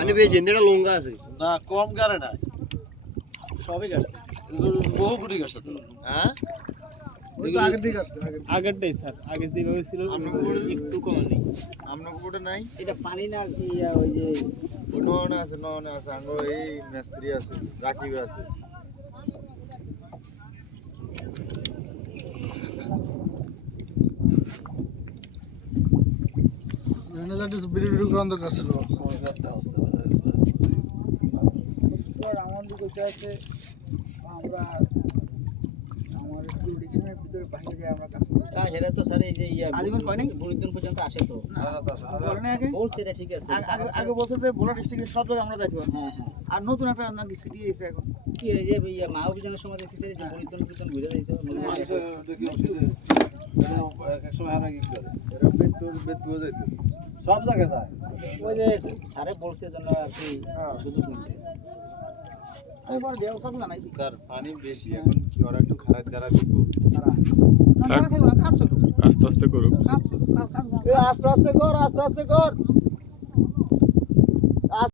আনি বেশ জেন্দেটা লঙ্গা আছে। না কম গারে না সবই কাটছে বহু গুটি গেছে তো। হ্যাঁ? ওই তো আগের দিকে আসছে আগের দিকে। আগেরটাই স্যার। আগে যেভাবে ছিল একটু কম নেই। আপনার কুকুরটা নাই? এটা পানি না কি ওই যে নন আছে নন আছে। আঙ্গ এই মিস্ত্রি আছে রাকিব আছে। করছিল আমার দিকে হচ্ছে আছে আমরা আমার জুরিডিকশনের ভিতরে বাইরে যায় আমরা কাজ করি না সেটা তো স্যার এই যে ইয়া আজীবন কয় নাই? বুড়িদিন পর্যন্ত আসে তো। বলে না আগে? বলছে এটা ঠিক আছে। আগে- বলছে যে ভোলা ডিস্ট্রিক্টের সব জায়গায় আমরা যাইতে পারব। হ্যাঁ হ্যাঁ। আর নতুন একটা নাকি সিটি এসে এখন। কি এই যে ইয়া মা অভিযানের সময় দেখতেছি যে বুড়িদিন পর্যন্ত ঘুরে যাইতে এক সময় হারা কি করে? এরা বেতুর বেতুয়া যাইতেছে। সব জায়গায় যায়। ওই যে স্যারে বলছে জন্য আর কি সুযোগ আমি বড় দেওয়া সব জানাইছি স্যার পানি বেশি এখন কি ওরা একটু খারাপ চলো আস্তে আস্তে করুক। আস্তে আস্তে কর আস্তে আস্তে কর।